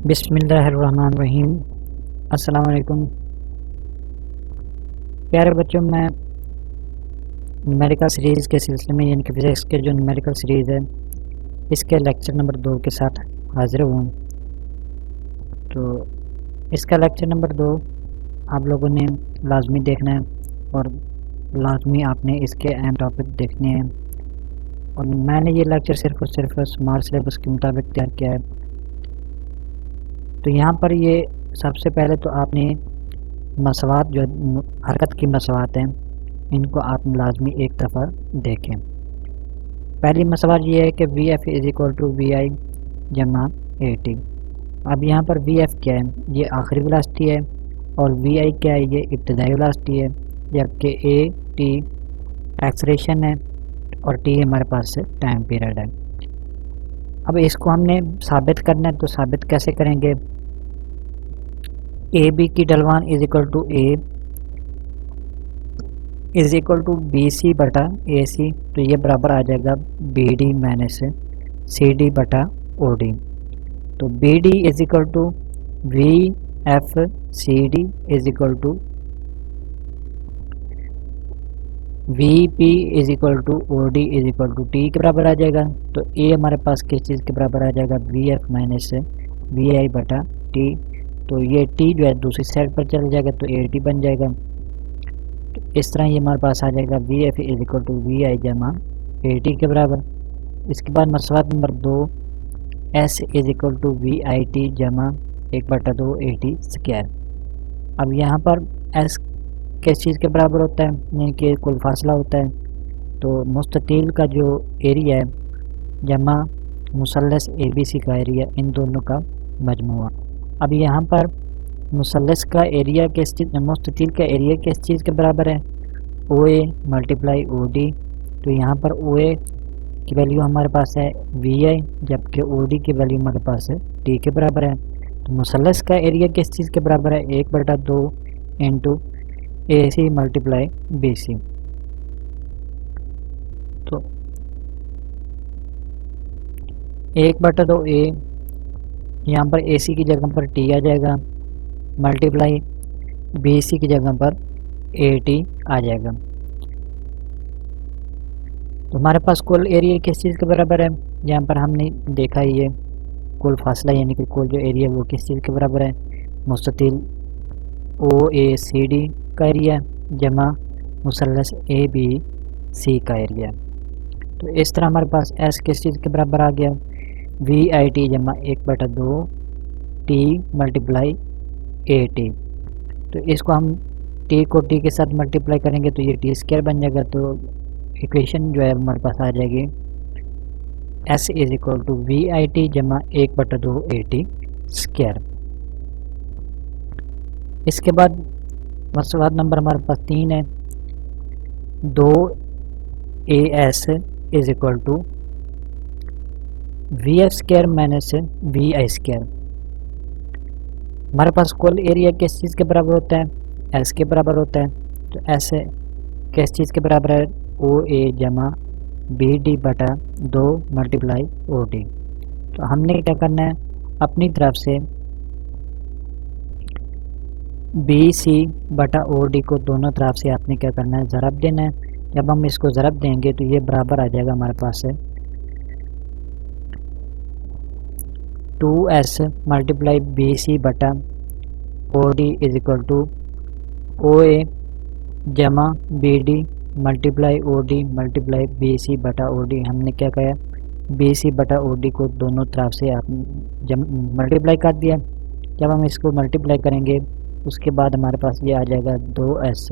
बिस्मिल्लाहिर्रहमानिर्रहीम। अस्सलाम वालेकुम प्यारे बच्चों। मैं न्यूमेरिकल सीरीज़ के सिलसिले में यानी कि फिज़िक्स के जो न्यूमेरिकल सीरीज़ है इसके लेक्चर नंबर 2 के साथ हाजिर हूँ। तो इसका लेक्चर नंबर 2 आप लोगों ने लाजमी देखना है और लाजमी आपने इसके अहम टॉपिक देखने हैं। और मैंने ये लेक्चर सिर्फ और सिर्फ स्मार्ट सिलेबस के मुताबिक तैयार किया है। तो यहाँ पर ये सबसे पहले तो आपने मसवात जो हरकत की मसवात हैं इनको आप लाजमी एक दफ़ा देखें। पहली मसवात ये है कि V F is equal to V I जमा ए टी। अब यहाँ पर वी एफ क्या है, ये आखिरी वेलोसिटी है और वी आई क्या है, ये इब्तदाई वेलोसिटी है, जबकि ए टी एक्सलेरेशन है और टी हमारे पास टाइम पीरियड है। अब इसको हमने साबित करना है, तो साबित कैसे करेंगे। ए बी की ढलवान is equal to A is equal to B C बटा ए सी, तो ये बराबर आ जाएगा B D minus C D बटा ओ डी। तो B D is equal to V F C D is equal to V P is equal to O D is equal to T के बराबर आ जाएगा। तो ए हमारे पास किस चीज़ के बराबर आ जाएगा, वी एफ माइनस वी आई बटा टी। तो ये टी जो है दूसरी साइड पर चल जाएगा तो ए टी बन जाएगा। तो इस तरह ये हमारे पास आ जाएगा V F is equal to V I जमा ए टी के बराबर। इसके बाद मसवात number 2 S is equal to V I T जमा 1/2 ए टी स्क्वायर। अब यहाँ पर एस किस चीज़ के बराबर होता है, यानी कि कुल फासला होता है। तो मुस्ततील का जो एरिया है जमा मुसल्लस ए बी सी का एरिया, इन दोनों का मजमुआ। अब यहाँ पर मुसल्लस का एरिया किस चीज़, मुस्ततील का एरिया किस चीज़ के बराबर है, ओ ए मल्टीप्लाई ओ डी। तो यहाँ पर ओ ए की वैल्यू हमारे पास है वी आई, जबकि ओ डी की वैल्यू हमारे पास है टी के बराबर है। तो मुसल्लस का एरिया किस चीज़ के बराबर है, 1/2 इंटू ए सी मल्टीप्लाई बी सी। तो 1/2 ए, यहाँ पर ए सी की जगह पर टी आ जाएगा, मल्टीप्लाई बी सी की जगह पर ए टी आ जाएगा। तो हमारे पास कुल एरिया किस चीज़ के बराबर है, यहाँ पर हमने देखा ही है कुल फासला यानी कि कुल जो एरिया वो किस चीज़ के बराबर है, मुस्ततील ओ ए सी डी का एरिया जमा मुसल्लस ए बी सी का एरिया। तो इस तरह हमारे पास एस किस चीज़ के बराबर आ गया, वी आई टी जमा 1/2 टी मल्टीप्लाई ए टी। तो इसको हम टी को टी के साथ मल्टीप्लाई करेंगे तो ये टी स्क्वायर बन जाएगा। तो इक्वेशन जो है हमारे पास आ जाएगी S is equal to V I T जमा 1/2 ए टी स्क्वायर। इसके बाद मसवाद नंबर हमारे पास 3 है, 2 A S is equal to V F square minus V I square. हमारे पास कुल एरिया किस चीज़ के बराबर होता है, एस के बराबर होता है। तो एस किस चीज़ के बराबर है, ओ ए जमा बी डी बटा 2 मल्टीप्लाई ओ डी। तो हमने क्या करना है, अपनी तरफ से बी सी बटा ओ डी को दोनों तरफ से आपने क्या करना है, ज़रब देना है। जब हम इसको ज़रब देंगे तो ये बराबर आ जाएगा हमारे पास है 2s मल्टीप्लाई बी सी बटा O D is equal to O A जमा B D multiply O D multiply B C बटा ओ डी। हमने क्या किया, बी सी बटा ओ डी को दोनों तरफ से आप जब मल्टीप्लाई कर दिया। जब हम इसको मल्टीप्लाई करेंगे उसके बाद हमारे पास ये आ जाएगा 2s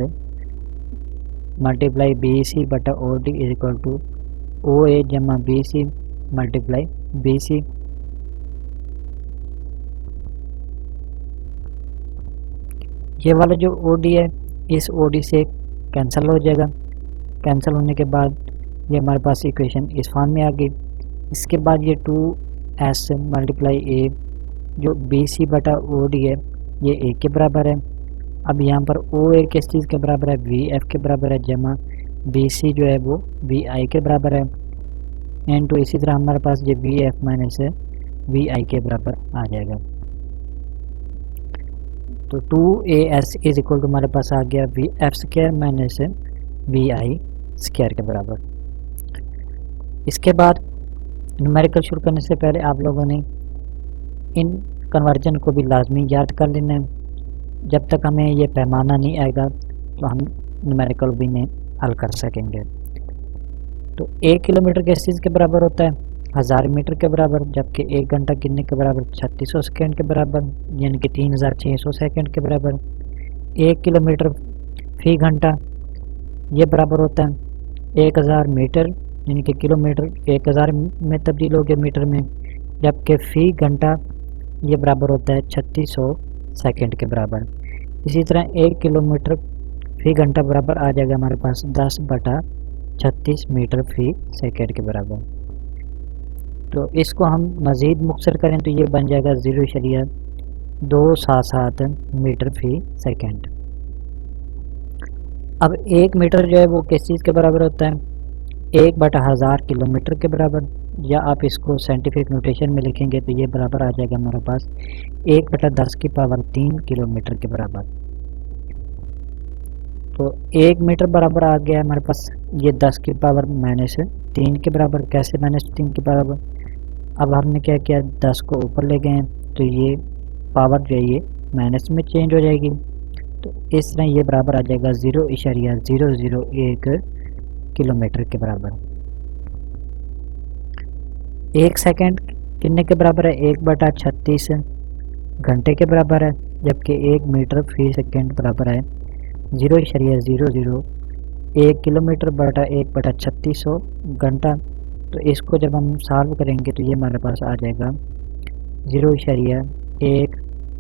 मल्टीप्लाई बी सी बटा O D is equal to O A जमा B C multiply B C. ये वाला जो ओ डी है इस ओ डी से कैंसिल हो जाएगा। कैंसिल होने के बाद ये हमारे पास इक्वेशन इस फॉर्म में आ गई। इसके बाद ये 2s मल्टीप्लाई ए जो बी सी बटा ओ डी है ये ए के बराबर है। अब यहाँ पर ओ ए किस चीज़ के बराबर है, वी एफ के बराबर है जमा बी सी जो है वो वी आई के बराबर है। एंड तो इसी तरह हमारे पास ये वी एफ माइनस वी आई के बराबर आ जाएगा। तो 2AS इज इक्वल टू हमारे पास आ गया VF² माइनस VI स्क्वायर के बराबर। इसके बाद न्यूमेरिकल शुरू करने से पहले आप लोगों ने इन कन्वर्जन को भी लाजमी याद कर लेना है। जब तक हमें ये पैमाना नहीं आएगा तो हम न्यूमेरिकल भी नहीं हल कर सकेंगे। तो 1 किलोमीटर किस चीज़ के बराबर होता है? 1000 मीटर के बराबर, जबकि 1 घंटा कितने के बराबर? 3600 सेकेंड के बराबर, यानी कि 3600 सेकेंड के बराबर। 1 किलोमीटर फी घंटा ये बराबर होता है 1000 मीटर, यानी कि किलोमीटर 1000 में तब्दील हो गया मीटर में, जबकि फ़ी घंटा ये बराबर होता है 3600 सेकेंड के बराबर। इसी तरह 1 किलोमीटर फ़ी घंटा बराबर आ जाएगा हमारे पास 10/36 मीटर फ़ी सेकेंड के बराबर। तो इसको हम मज़ीद मुख्तसर करें तो ये बन जाएगा 0.277 मीटर फ़ी सेकेंड। अब 1 मीटर जो है वो किस चीज़ के बराबर होता है? 1/1000 किलोमीटर के बराबर, या आप इसको साइंटिफिक नोटेशन में लिखेंगे तो ये बराबर आ जाएगा हमारे पास 1/10⁻³ किलोमीटर के बराबर। तो 1 मीटर बराबर आ गया हमारे पास ये 10⁻³ के बराबर। कैसे -3 के बराबर? अब हमने क्या किया, 10 को ऊपर ले गए तो ये पावर जो है ये माइनस में चेंज हो जाएगी। तो इस तरह ये बराबर आ जाएगा 0.001 किलोमीटर के बराबर। 1 सेकेंड कितने के बराबर है? 1/36 घंटे के बराबर है, जबकि 1 मीटर फ़ी सेकेंड बराबर है 0.001 किलोमीटर बटा 1/3600 घंटा। तो इसको जब हम सॉल्व करेंगे तो ये हमारे पास आ जाएगा 0.1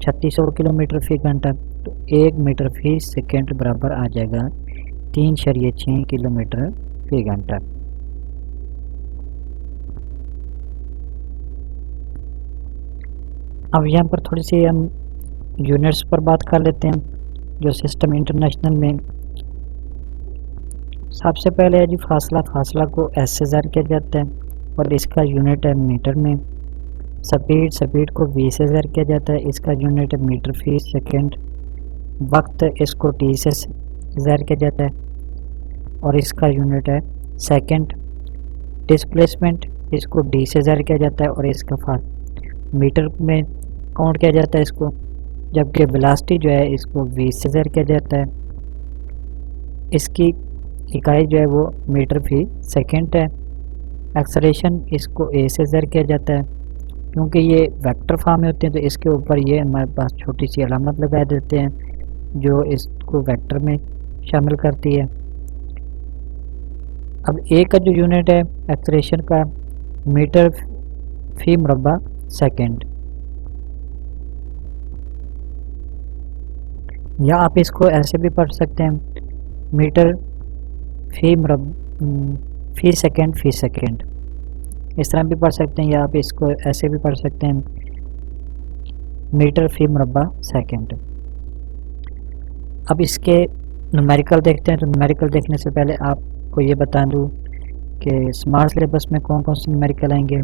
3600 किलोमीटर फ़ी घंटा। तो 1 मीटर फ़ी सेकेंड बराबर आ जाएगा 3.6 किलोमीटर फ़ी घंटा। अब यहाँ पर थोड़ी सी हम यूनिट्स पर बात कर लेते हैं, जो सिस्टम इंटरनेशनल में सबसे पहले है जी फासला को एस से ज़ाहिर किया जाता है और इसका यूनिट है मीटर में। स्पीड को वी से ज़ाहिर किया जाता है, इसका यूनिट है मीटर फ़ी सेकेंड। वक्त इसको टी से ज़ाहिर किया जाता है और इसका यूनिट है सेकेंड। डिस्प्लेसमेंट इसको डी से ज़ाहिर किया जाता है और इसका मीटर में काउंट किया जाता है इसको, जबकि वेलोसिटी जो है इसको वी से ज़ाहिर किया जाता है। इसकी इकाई जो है वो मीटर फ़ी सेकेंड है। एक्सेलरेशन इसको ए से ज़ाहिर किया जाता है, क्योंकि ये वेक्टर फॉर्म में होते हैं तो इसके ऊपर ये हमारे पास छोटी सी अलामत लगा देते हैं जो इसको वेक्टर में शामिल करती है। अब ए का जो यूनिट है एक्सेलरेशन का मीटर फ़ी मुरबा सेकेंड, या आप इसको ऐसे भी पढ़ सकते हैं मीटर फ़ी सेकेंड, इस तरह भी पढ़ सकते हैं, या आप इसको ऐसे भी पढ़ सकते हैं मीटर फ़ी मुरबा सेकेंड। अब इसके न्यूमेरिकल देखते हैं। तो न्यूमेरिकल देखने से पहले आपको ये बता दूं कि स्मार्ट सिलेबस में कौन कौन से न्यूमेरिकल आएंगे।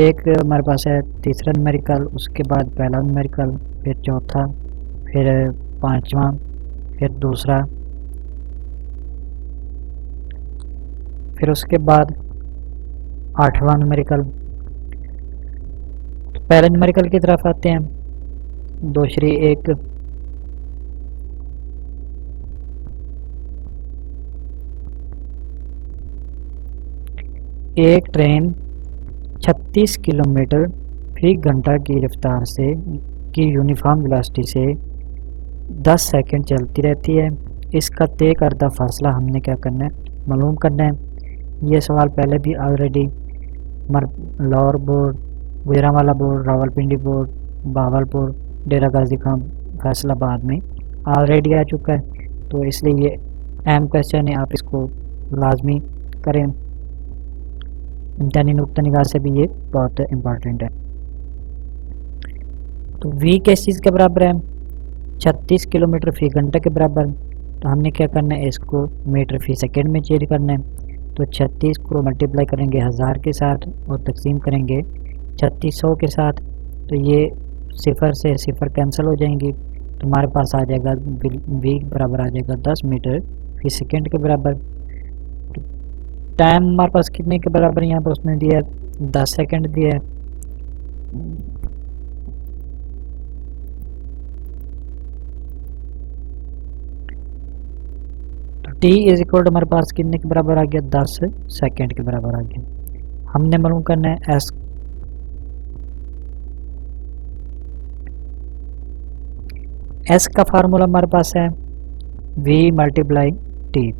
एक हमारे पास है तीसरा न्यूमेरिकल, उसके बाद पहला न्यूमेरिकल, फिर चौथा, फिर पांचवा, फिर दूसरा, फिर उसके बाद आठवां न्यूमेरिकल। पहले न्यूमेरिकल की तरफ आते हैं। 2/1 एक ट्रेन 36 किलोमीटर फ़ी घंटा की रफ्तार से की यूनिफॉर्म वेलोसिटी से 10 सेकंड चलती रहती है। इसका तय करदा फासला हमने क्या करना है, मालूम करना है। ये सवाल पहले भी already Lahore board, Gujranwala board, Rawalpindi board, Bahawalpur, Dera Ghazi Khan, Faisalabad में ऑलरेडी आ चुका है, तो इसलिए ये अहम क्वेश्चन है, आप इसको लाजमी करें। इम्तिहानी नुक्ता निगाह से भी ये बहुत इम्पॉर्टेंट है। तो v किस चीज़ के बराबर है? 36 किलोमीटर फ़ी घंटा के बराबर। तो हमने क्या करना है, इसको मीटर फ़ी सेकेंड में चेंज करना है। तो 36 को मल्टीप्लाई करेंगे 1000 के साथ और तकसीम करेंगे 3600 के साथ, तो ये सिफर से सिफर कैंसिल हो जाएंगी, तो हमारे पास आ जाएगा v बराबर आ जाएगा 10 मीटर फी सेकेंड के बराबर। टाइम हमारे पास कितने के बराबर यहाँ पर उसने दिया है 10 सेकेंड दिया है। तो t इज इक्वल टू हमारे पास कितने के बराबर आ गया 10 सेकेंड के बराबर आ गया। हमने मालूम करना है s का फार्मूला हमारे पास है v मल्टीप्लाई टी।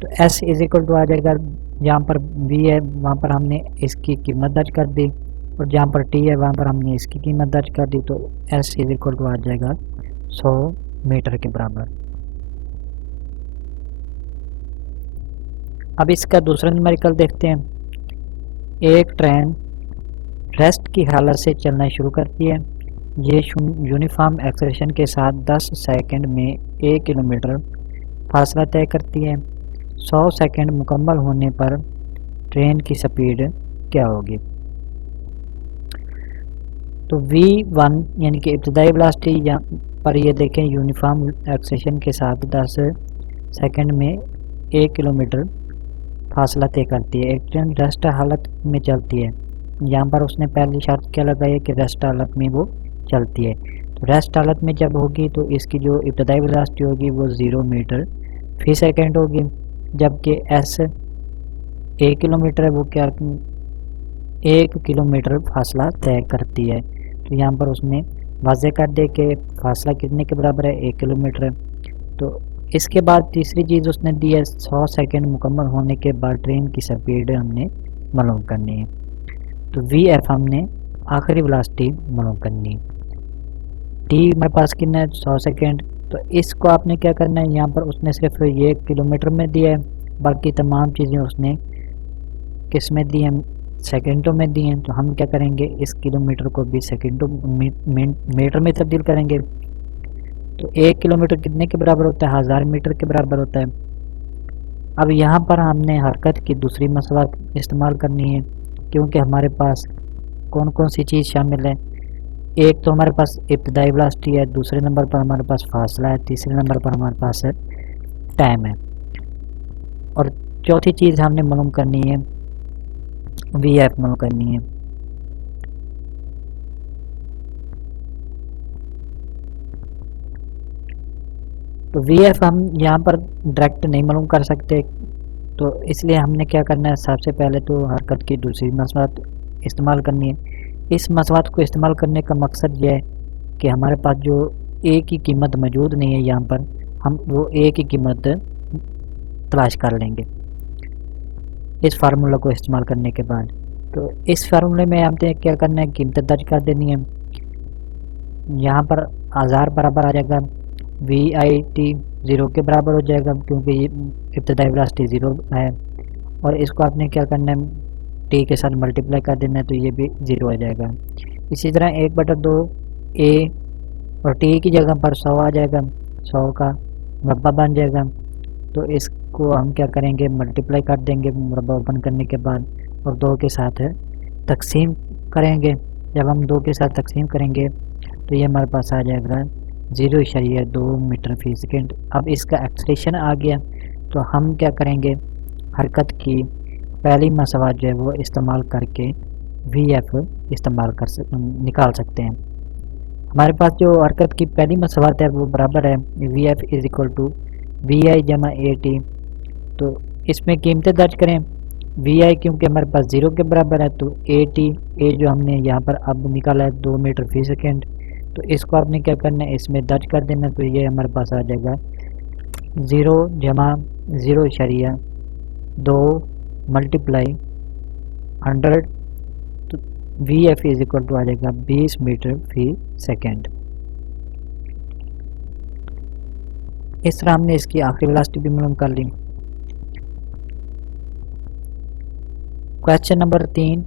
तो s इज इक्वल टू आ जाएगा, जहाँ पर v है वहाँ पर हमने इसकी कीमत दर्ज कर दी, और जहाँ पर t है वहाँ पर हमने इसकी कीमत दर्ज कर दी। तो s इज इक्वल टू आ जाएगा 100 मीटर के बराबर। अब इसका दूसरा न्यूमेरिकल देखते हैं। एक ट्रेन रेस्ट की हालत से चलना शुरू करती है। ये यूनिफॉर्म एक्सेलरेशन के साथ 10 सेकंड में 1 किलोमीटर फासला तय करती है। 100 सेकंड मुकम्मल होने पर ट्रेन की स्पीड क्या होगी? तो v1 यानी कि इब्तदाई वेलोसिटी यहाँ पर ये देखें यूनिफॉर्म एक्सेलरेशन के साथ 10 सेकंड में 1 किलोमीटर फासला तय करती है। एक ट्रेन रेस्ट हालत में चलती है। यहाँ पर उसने पहली शर्त क्या लगाई है कि रेस्ट हालत में वो चलती है। तो रेस्ट हालत में जब होगी तो इसकी जो इब्तदाई वेलोसिटी होगी वो 0 मीटर फी सेकेंड होगी, जबकि s 1 किलोमीटर है वो क्या 1 किलोमीटर फासला तय करती है। तो यहाँ पर उसने वाज़े कर दे कि फासला कितने के बराबर है 1 किलोमीटर है। तो इसके बाद तीसरी चीज़ उसने दी है 100 सेकंड मुकम्मल होने के बाद ट्रेन की स्पीड हमने मालूम करनी है। तो VF हमने आखिरी वेलोसिटी मालूम करनी है। T हमारे पास कितना है 100 सेकंड। तो इसको आपने क्या करना है, यहाँ पर उसने सिर्फ ये किलोमीटर में दिया है, बाकी तमाम चीज़ें उसने किस में दी हैं सेकंडों में दी हैं। तो हम क्या करेंगे इस किलोमीटर को भी सेकंडों मीटर में तब्दील करेंगे। तो 1 किलोमीटर कितने के बराबर होता है 1000 मीटर के बराबर होता है। अब यहाँ पर हमने हरकत की दूसरी मसवाक इस्तेमाल करनी है, क्योंकि हमारे पास कौन कौन सी चीज़ शामिल है। एक तो हमारे पास इब्तदाई वेलोसिटी है, दूसरे नंबर पर हमारे पास फासला है, तीसरे नंबर पर हमारे पास टाइम है, और चौथी चीज़ हमने मालूम करनी है VF मालूम करनी है। तो VF हम यहाँ पर डायरेक्ट नहीं मालूम कर सकते, तो इसलिए हमने क्या करना है सबसे पहले तो हरकत की दूसरी मसवात इस्तेमाल करनी है। इस मसवात को इस्तेमाल करने का मकसद यह है कि हमारे पास जो A की कीमत मौजूद नहीं है यहाँ पर, हम वो A की कीमत तलाश कर लेंगे इस फार्मूला को इस्तेमाल करने के बाद। तो इस फार्मूले में हमने क्या करना है कीमतें दर्ज कर देनी है। यहाँ पर 1000 बराबर आ जाएगा VIT 0 के बराबर हो जाएगा, क्योंकि ये इब्तदाई वेलोसिटी 0 है, और इसको आपने क्या करना है t के साथ मल्टीप्लाई कर देना है, तो ये भी 0 आ जाएगा। इसी तरह 1/2 A और t की जगह पर 100 आ जाएगा, 100 का मुरब्बा बन जाएगा। तो इसको हम क्या करेंगे मल्टीप्लाई कर देंगे मुरब्बा ओपन करने के बाद, और 2 के साथ तकसीम करेंगे। जब हम 2 के साथ तकसीम करेंगे तो ये हमारे पास आ जाएगा 0.2 मीटर फी सेकेंड। अब इसका एक्सलेशन आ गया, तो हम क्या करेंगे हरकत की पहली मसवात जो है वो इस्तेमाल करके VF इस्तेमाल निकाल सकते हैं। हमारे पास जो हरकत की पहली मसवात है वो बराबर है VF is equal to VI जमा AT। तो इसमें कीमतें दर्ज करें। VI क्योंकि हमारे पास 0 के बराबर है, तो AT A जो हमने यहाँ पर अब निकाला है 2 मीटर फी सेकेंड, तो इसको आपने क्या करना है इसमें दर्ज कर देना। तो ये हमारे पास आ जाएगा 0 जमा 0.2 मल्टीप्लाई 100। तो VF इज इक्वल टू आ जाएगा 20 मीटर फी सेकेंड। इस तरह हमने इसकी आखिरी वेलोसिटी भी मालूम कर ली। क्वेश्चन नंबर 3,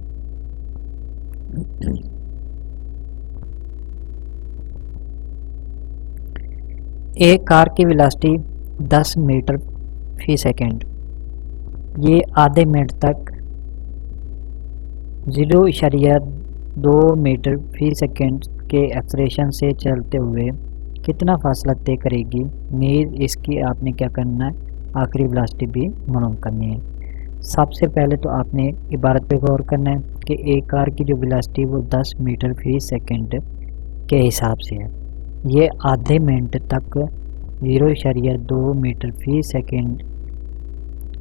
एक कार की वेलोसिटी 10 मीटर फी सेकेंड, ये आधे मिनट तक 0.2 मीटर फी सेकेंड के एक्सलेशन से चलते हुए कितना फासला तय करेगी, नीड इसकी आपने क्या करना है, आखिरी वेलोसिटी भी मालूम करनी है। सबसे पहले तो आपने इबारत पे गौर करना है कि एक कार की जो वेलोसिटी वो 10 मीटर फी सेकंड के हिसाब से है। ये आधे मिनट तक 0.2 मीटर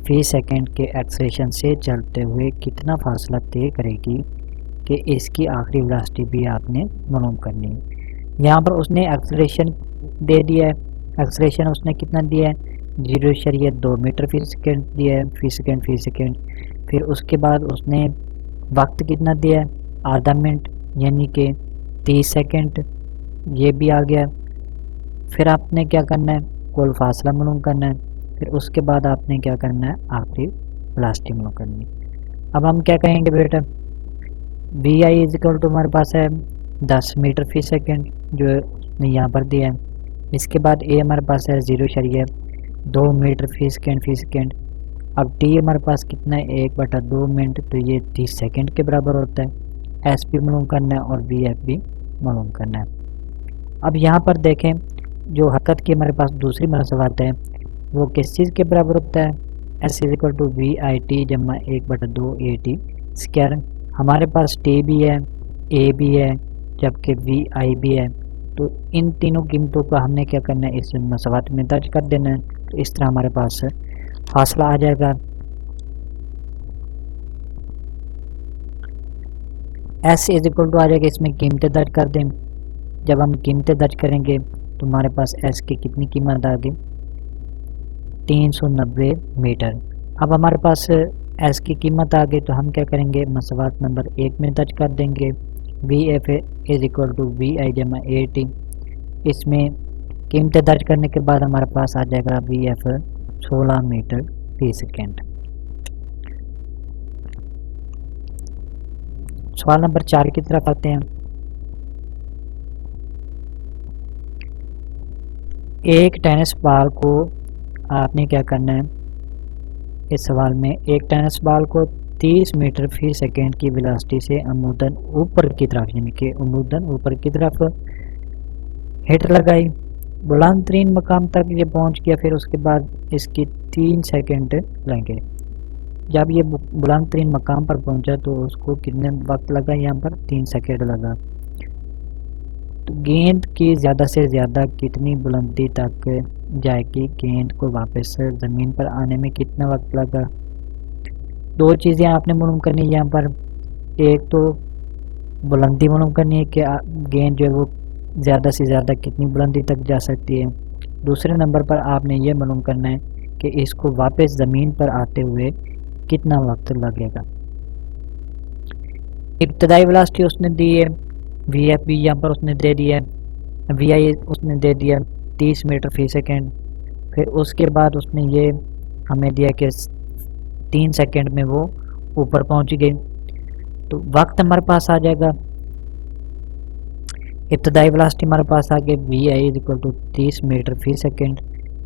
फी सेकंड के एक्सलेशन से चलते हुए कितना फासला तय करेगी कि इसकी आखिरी वेलोसिटी भी आपने मालूम करनी है। यहाँ पर उसने एक्सलेशन दे दिया है, एक्सलेशन उसने कितना दिया है, 0.2 मीटर फी सेकंड दिया है, फी सेकंड। फिर उसके बाद उसने वक्त कितना दिया है, आधा मिनट यानी कि 30 सेकंड, ये भी आ गया। फिर आपने क्या करना है, कुल फासला मालूम करना है। फिर उसके बाद आपने क्या करना है, आखिरी वेलोसिटी मालूम करनी है। अब हम क्या कहेंगे बेटा, V I is equal to हमारे पास है 10 मीटर फी सेकंड जो यहाँ पर दिया है। इसके बाद ए हमारे पास है 0.2 मीटर फी सेकंड। अब टी हमारे पास कितना है, 1/2 मिनट, तो ये 30 सेकंड के बराबर होता है। एस भी मालूम करना है और वी एफ भी मालूम करना है। अब यहाँ पर देखें, जो हरकत की हमारे पास दूसरी मसवात है वो किस चीज़ के बराबर होता है, S is equal to V I T जमा 1/2 ए टी स्क्वायर। हमारे पास टी भी है, ए भी है, जबकि वी आई भी है। तो इन तीनों कीमतों को हमने क्या करना है, इस मसवात में दर्ज कर देना है। तो इस तरह हमारे पास फासला आ जाएगा। एस इज इक्वल टू आ जाएगा, इसमें कीमतें दर्ज कर दें। जब हम कीमतें दर्ज करेंगे तो हमारे पास एस की कितनी कीमत आ गई, 390 मीटर। अब हमारे पास एस की कीमत आ गई तो हम क्या करेंगे, मसवात नंबर 1 में दर्ज कर देंगे, V F is equal to V I जमा ए टी। इसमें कीमतें दर्ज करने के बाद हमारे पास आ जाएगा वी एफ 16 मीटर फी सेकेंड। सवाल नंबर 4 की तरफ आते हैं। एक टेनिस बॉल को आपने क्या करना है, इस सवाल में एक टेनिस बॉल को 30 मीटर फी सेकेंड की वेलोसिटी से अमूदन ऊपर की तरफ, यानी कि अमूदन ऊपर की तरफ हिट लगाई, बुलंद तरीन मकाम तक ये पहुंच गया। फिर उसके बाद इसकी 3 सेकेंड लेंगे। जब ये बुलंद तरीन मकाम पर पहुंचा तो उसको कितने वक्त लगा, यहाँ पर 3 सेकेंड लगा। तो गेंद की ज़्यादा से ज़्यादा कितनी बुलंदी तक जाएगी, गेंद को वापस ज़मीन पर आने में कितना वक्त लगा। दो चीज़ें आपने मालूम करनी है यहाँ पर, एक तो बुलंदी मालूम करनी है कि गेंद जो है वो ज़्यादा से ज़्यादा कितनी बुलंदी तक जा सकती है। दूसरे नंबर पर आपने ये मालूम करना है कि इसको वापस ज़मीन पर आते हुए कितना वक्त लगेगा। इब्तदाई वेलोसिटी उसने दी है, वी एफ भी यहाँ पर उसने दे दिया है, वी आई उसने दे दिया 30 मीटर फी सेकेंड। फिर उसके बाद उसने ये हमें दिया कि 3 सेकेंड में वो ऊपर पहुँच गई। तो वक्त हमारे पास आ जाएगा, इब्तदाई वेलोसिटी हमारे पास आ गया V I is equal to 30 metre फी सेकेंड,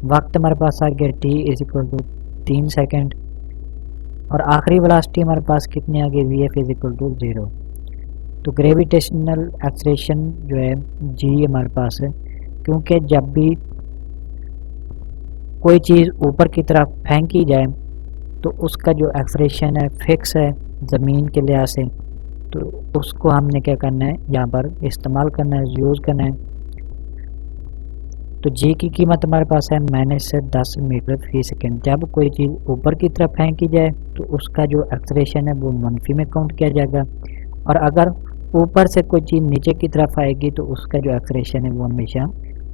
वक्त हमारे पास आ गया T is equal to 3 second, और आखिरी वेलोसिटी हमारे पास कितनी आ गई, V F is equal to 0। तो ग्रेविटेशनल एक्सलेशन जो है जी हमारे पास है, क्योंकि जब भी कोई चीज़ ऊपर की तरफ फेंकी जाए तो उसका जो एक्सलेशन है फिक्स है ज़मीन के लिहाज से, तो उसको हमने क्या करना है, यहाँ पर इस्तेमाल करना है, यूज़ करना है। तो जी की कीमत हमारे पास है -10 मीटर फी सेकेंड। जब कोई चीज़ ऊपर की तरफ फेंकी जाए तो उसका जो एक्सलेशन है वो मनफी में काउंट किया जाएगा, और अगर ऊपर से कोई चीज़ नीचे की तरफ आएगी तो उसका जो एक्सलेशन है वो हमेशा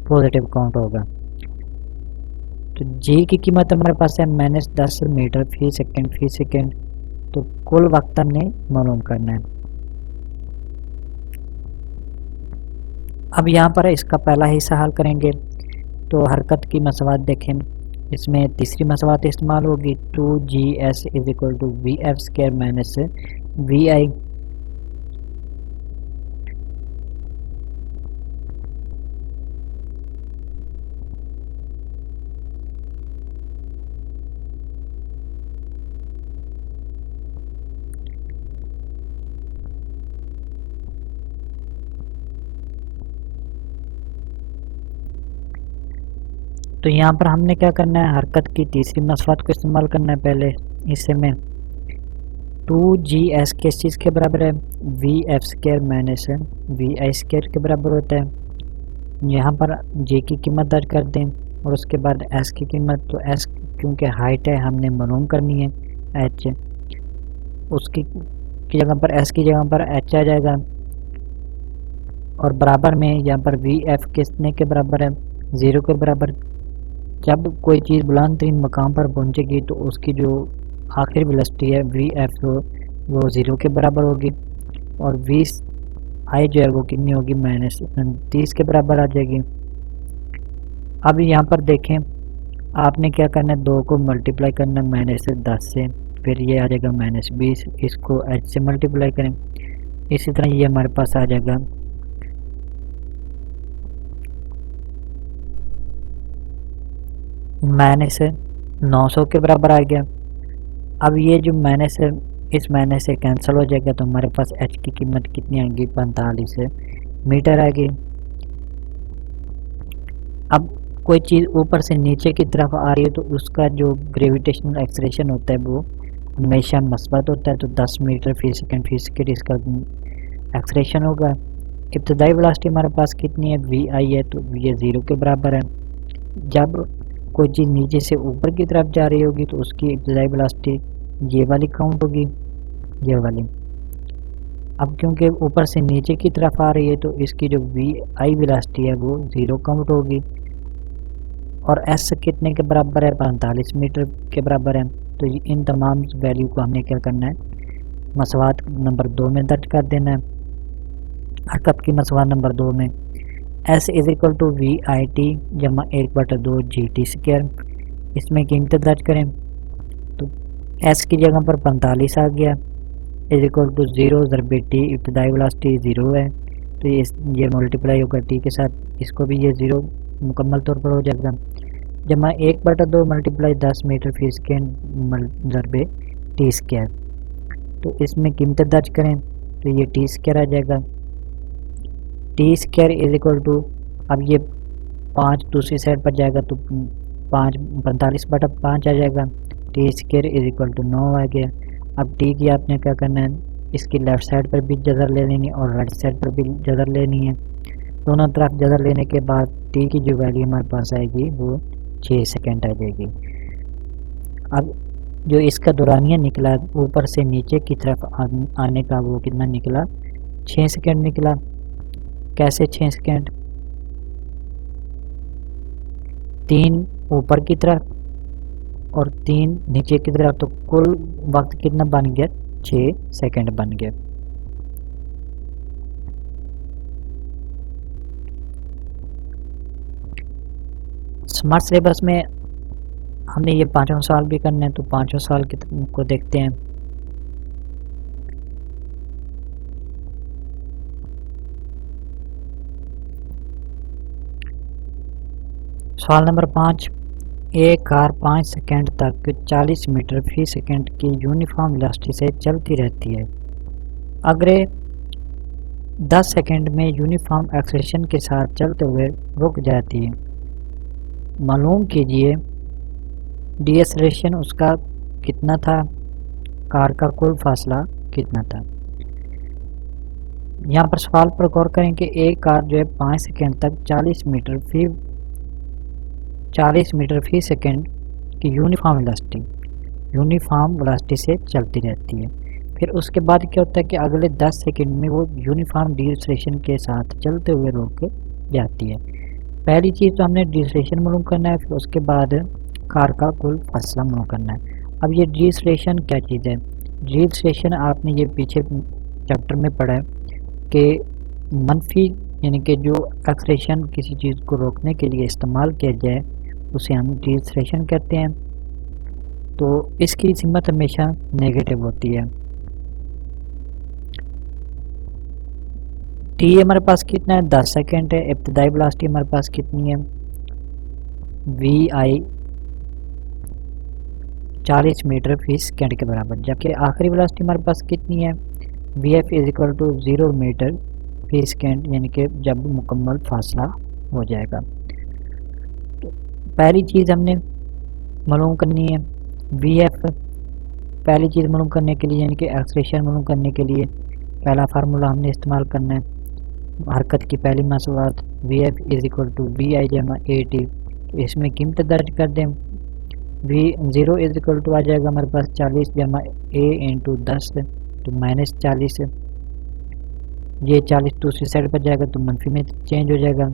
पॉजिटिव काउंट होगा। तो जी की कीमत हमारे पास है -10 मीटर फी सेकेंड। तो कुल वक्त हमने मालूम करना है। अब यहाँ पर इसका पहला हिस्सा हल करेंगे। तो हरकत की मसवात देखें, इसमें तीसरी मसवात इस्तेमाल होगी 2GS is equal to V F square minus V I. तो यहाँ पर हमने क्या करना है, हरकत की तीसरी मसवात को इस्तेमाल करना है। पहले इससे में 2GS किस चीज़ के बराबर है, VF² माइनस VI² के बराबर होता है। यहाँ पर J की कीमत दर्ज कर दें और उसके बाद S की कीमत, तो S क्योंकि हाइट है हमने मालूम करनी है, H उसकी की जगह पर S की जगह पर H आ जाएगा। और बराबर में यहाँ पर VF कितने के बराबर है, 0 के बराबर। जब कोई चीज़ बुलंद तरीन मकाम पर पहुँचेगी तो उसकी जो आखिरी वेलोसिटी है VF वो 0 के बराबर होगी और VI जो है वो कितनी होगी, -30 के बराबर आ जाएगी। अब यहाँ पर देखें आपने क्या करना है, 2 को मल्टीप्लाई करना है -10 से, फिर ये आ जाएगा -20, इसको H से मल्टीप्लाई करें, इसी तरह ये हमारे पास आ जाएगा -900 के बराबर आ गया। अब ये जो माइनस है इस माइनस से कैंसिल हो जाएगा तो हमारे पास H की कीमत कितनी आएगी, 45 मीटर आएगी। अब कोई चीज़ ऊपर से नीचे की तरफ आ रही है तो उसका जो ग्रेविटेशनल एक्सलेरेशन होता है वो हमेशा मस्बत होता है, तो 10 मीटर फी सेकेंड इसका एक्सलेरेशन होगा। इब्तदाई वेलोसिटी हमारे पास कितनी है, VI है, तो ये 0 के बराबर है। जब कोई चीज़ नीचे से ऊपर की तरफ जा रही होगी तो उसकी इब्तदाई वेलोसिटी ये वाली काउंट होगी, ये वाली। अब क्योंकि ऊपर से नीचे की तरफ आ रही है तो इसकी जो VI वेलोसिटी है वो 0 काउंट होगी। और S कितने के बराबर है, 45 मीटर के बराबर है। तो इन तमाम वैल्यू को हमने क्या करना है, मसवात नंबर 2 में दर्ज कर देना है। हरकत की मसवात नंबर 2 में S = VIT जमा 1/2 GT², इसमें कीमतें दर्ज करें तो S की जगह पर 45 आ गया, = 0 ज़रबे T, इब्तदाई वेलोसिटी 0 है तो ये मल्टीप्लाई होगा T के साथ, इसको भी ये 0 मुकम्मल तौर पर हो जाएगा, जमा 1/2 मल्टीप्लाई 10 मीटर फी सेकेंड ज़रबे T²। तो इसमें कीमतें दर्ज करें तो ये T² आ जाएगा, T² अब ये 5 दूसरी साइड पर जाएगा तो 45/5 आ जाएगा, T² 9 आ गया। अब T की आपने क्या करना है, इसकी लेफ़्ट साइड पर भी जज़र ले लेनी है और राइट साइड पर भी जज़र लेनी है। दोनों तरफ जज़र लेने के बाद T की जो वैल्यू हमारे पास आएगी वो 6 सेकेंड आ जाएगी। अब जो इसका दौरानिया निकला ऊपर से नीचे की तरफ आने का वो कितना निकला, 6 सेकेंड निकला। कैसे 6 सेकेंड, 3 ऊपर की तरफ और 3 नीचे की तरफ, तो कुल वक्त कितना बन गया, 6 सेकेंड बन गया। स्मार्ट सिलेबस में हमने ये 5 साल भी करने हैं तो 5 साल को देखते हैं। सवाल नंबर 5, एक कार 5 सेकेंड तक 40 मीटर फी सेकेंड की यूनिफॉर्म वेलोसिटी से चलती रहती है। अगर 10 सेकेंड में यूनिफॉर्म एक्सेलेरेशन के साथ चलते हुए रुक जाती है, मालूम कीजिए डिएक्सेलरेशन उसका कितना था, कार का कुल फासला कितना था। यहाँ पर सवाल पर गौर करें कि एक कार जो है 5 सेकेंड तक 40 मीटर फी सेकेंड की यूनिफॉर्म वेलोसिटी से चलती रहती है। फिर उसके बाद क्या होता है कि अगले 10 सेकेंड में वो यूनिफॉर्म डिएक्सेलरेशन के साथ चलते हुए रुक जाती है। पहली चीज़ तो हमने डिएक्सेलरेशन मालूम करना है, फिर उसके बाद कार का कुल फासला मालूम करना है। अब ये डिएक्सेलरेशन क्या चीज़ है, डिएक्सेलरेशन आपने ये पीछे चैप्टर में पढ़ा है कि मनफी यानी कि जो एक्सेलरेशन किसी चीज़ को रोकने के लिए इस्तेमाल किया जाए उसे हम डिएक्सेलरेशन कहते हैं। तो इसकी सिमत हमेशा नेगेटिव होती है। टी हमारे पास कितना है, 10 सेकेंड है। इब्तदाई वेलोसिटी हमारे पास कितनी है, VI 40 मीटर फी सेकेंड के बराबर, जबकि आखिरी वेलोसिटी हमारे पास कितनी है, VF = 0 मीटर फी सेकेंड, यानी कि जब मुकम्मल फासला हो जाएगा। पहली चीज़ हमने मालूम करनी है वी एफ। पहली चीज़ मालूम करने के लिए यानी कि एक्सलेशन मालूम करने के लिए पहला फार्मूला हमने इस्तेमाल करना है हरकत की पहली मसवात V F is equal to V I जमा ए टी। तो इसमें कीमत दर्ज कर दें V zero is equal to आ जाएगा हमारे पास 40 जमा ए इंटू 10 तो -40। ये 40 दूसरी साइड पर जाएगा तो मनफी में चेंज हो जाएगा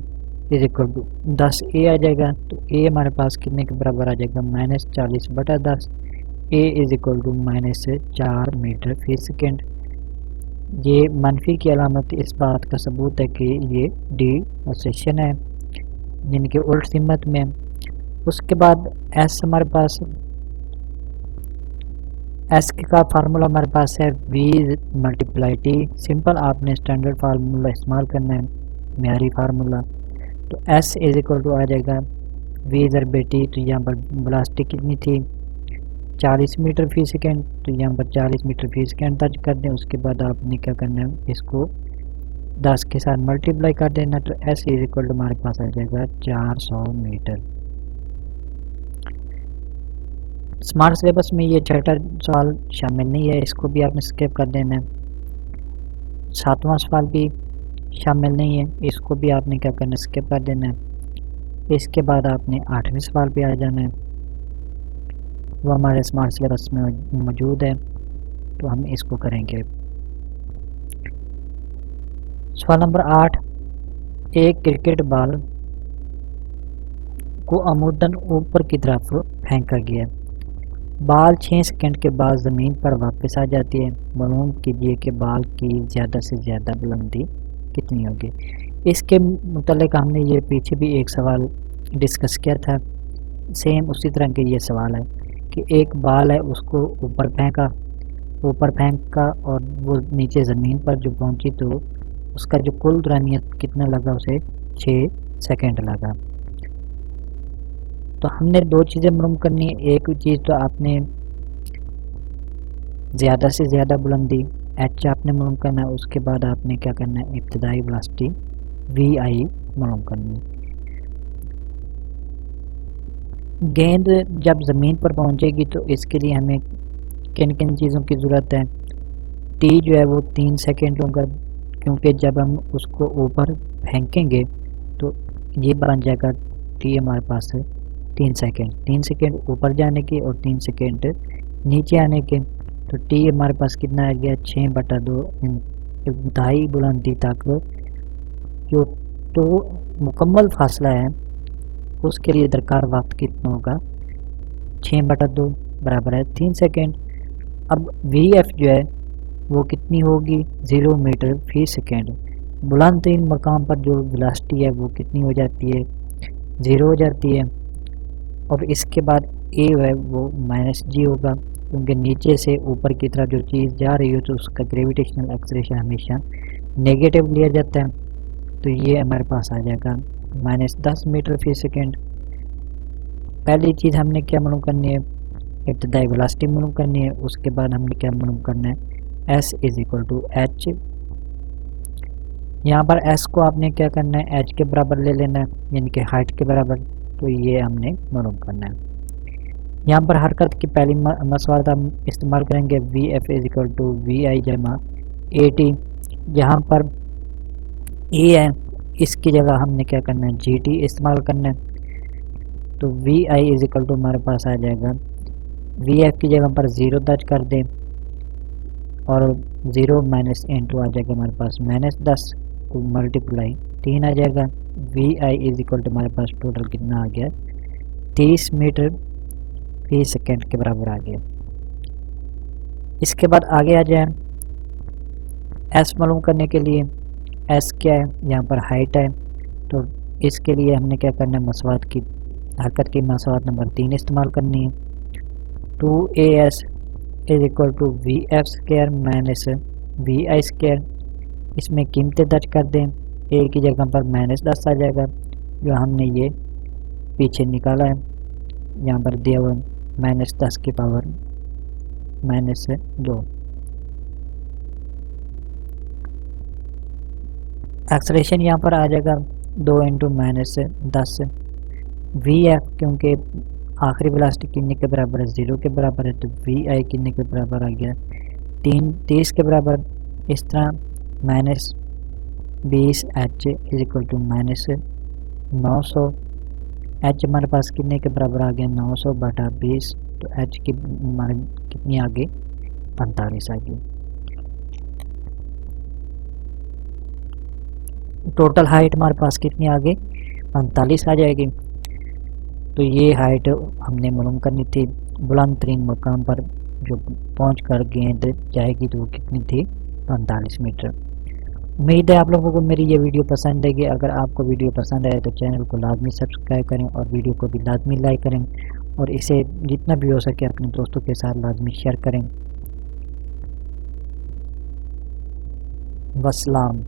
इज इक्वल टू 10 ए आ जाएगा। तो ए हमारे पास कितने के बराबर आ जाएगा -40/10। A is equal to -4 metre फी सेकेंड। ये मनफी की अलामत इस बात का सबूत है कि ये डी ऑसेशन है जिनके उल्ट सिमत में। उसके बाद एस हमारे पास एस का फार्मूला हमारे पास है वी मल्टीप्लाई टी। सिंपल आपने स्टैंडर्ड फार्मूला इस्तेमाल करना है म्यारी फार्मूला। तो एस इज इक्वल टू आ जाएगा वी ज़रबे टी। तो यहाँ पर वेलोसिटी कितनी थी 40 मीटर फी सेकेंड तो यहाँ पर 40 मीटर फी सेकेंड दर्ज कर दें। उसके बाद आपने क्या करना है इसको 10 के साथ मल्टीप्लाई कर देना। तो एस इज इक्वल टू हमारे पास आ जाएगा 400 मीटर। स्मार्ट सिलेबस में ये छठा सवाल शामिल नहीं है, इसको भी आपने स्किप कर देना है। सातवां सवाल भी शामिल नहीं है, इसको भी आपने क्या करना है स्किप कर देना है। इसके बाद आपने आठवें सवाल पे आ जाना है, वो हमारे स्मार्ट सिलेबस में मौजूद है तो हम इसको करेंगे। सवाल नंबर 8, एक क्रिकेट बॉल को अमूदन ऊपर की तरफ फेंका गया। बाल 6 सेकंड के बाद ज़मीन पर वापस आ जाती है। मालूम कीजिए कि बाल की ज़्यादा से ज़्यादा बुलंदी कितनी होगी। इसके मुतल्लिक़ हमने ये पीछे भी एक सवाल डिस्कस किया था, सेम उसी तरह के ये सवाल है कि एक बाल है उसको ऊपर फेंका और वो नीचे ज़मीन पर जो पहुंची तो उसका जो कुल दौरानियत कितना लगा उसे 6 सेकंड लगा। तो हमने दो चीज़ें मालूम करनी है। एक चीज़ तो आपने ज़्यादा से ज़्यादा बुलंदी एच आपने मालूम करना है। उसके बाद आपने क्या करना है इब्तदाई वेलोसिटी वी आई मालूम करनी है। गेंद जब ज़मीन पर पहुंचेगी तो इसके लिए हमें किन किन चीज़ों की ज़रूरत है। टी जो है वो 3 सेकेंड होगा क्योंकि जब हम उसको ऊपर फेंकेंगे तो ये बन जाएगा टी हमारे पास 3 सेकेंड ऊपर जाने के और 3 सेकेंड नीचे आने के। तो टी हमारे पास कितना आ गया 6/2 इंतहाई बुलंदी तक जो तो मुकम्मल फासला है उसके लिए दरकार वक्त कितना होगा 6/2 बराबर है 3 सेकेंड। अब वी एफ जो है वो कितनी होगी 0 मीटर फी सेकेंड। बुलंद तरीन मकाम पर जो वेलोसिटी है वो कितनी हो जाती है 0 हो जाती है। और इसके बाद ए है वो -g होगा क्योंकि नीचे से ऊपर की तरफ जो चीज़ जा रही हो तो उसका ग्रेविटेशनल एक्सेलरेशन हमेशा नेगेटिव लिया जाता है। तो ये हमारे पास आ जाएगा -10 मीटर फी सेकेंड। पहली चीज़ हमने क्या मालूम करनी है इब्तदाई वेलोसिटी मालूम करनी है। उसके बाद हमने क्या मालूम करना है s is equal to H. यहाँ पर s को आपने क्या करना है h के बराबर ले लेना है यानी कि हाइट के बराबर। तो ये हमने मालूम करना है। यहाँ पर हरकत की पहली मसवाद हम इस्तेमाल करेंगे V F is equal to V I जमा ए टी। जहाँ पर ए है इसकी जगह हमने क्या करना है जी टी इस्तेमाल करना है। तो V I is equal to हमारे पास आ जाएगा वी एफ की जगह पर 0 दर्ज कर दें और 0 माइनस इंटू आ जाएगा हमारे पास -10 को मल्टीप्लाई 3 आ जाएगा। V I is equal to हमारे पास टोटल कितना आ गया 30 मीटर फी सेकेंड के बराबर आ गया। इसके बाद आगे आ जाए एस मालूम करने के लिए। एस क्या है यहाँ पर हाइट है तो इसके लिए हमने क्या करना है मसवाद की हरकत की मसवाद नंबर 3 इस्तेमाल करनी है। 2as is equal to V F square minus V I square. इसमें कीमतें दर्ज कर दें ए की जगह पर -10 आ जाएगा जो हमने ये पीछे निकाला है। यहाँ पर दिया हुआ -10 की पावर -2। एक्सलेशन यहाँ पर आ जाएगा 2 × -10 वी एफ क्योंकि आखिरी वेलोसिटी कितने के बराबर है, 0 के बराबर है, तो वी आई कितने के बराबर आ गया, 30 के बराबर। इस तरह minus 20 H is equal to minus 900। H हमारे पास कितने के बराबर आ गया, 900 बटा 20, तो एच की हमारे कितनी आ गई, 45 आ गई। टोटल हाइट हमारे पास कितनी आ गई, 45 आ जाएगी। तो ये हाइट हमने मालूम करनी थी। बुलंद तरीन मकाम पर जो पहुँच कर गेंद जाएगी तो वो कितनी थी, 45 मीटर। उम्मीद है आप लोगों को मेरी ये वीडियो पसंद आएगी। अगर आपको वीडियो पसंद आए तो चैनल को लाजमी सब्सक्राइब करें और वीडियो को भी लाजमी लाइक करें और इसे जितना भी हो सके अपने दोस्तों के साथ लाजमी शेयर करें। वस्सलाम।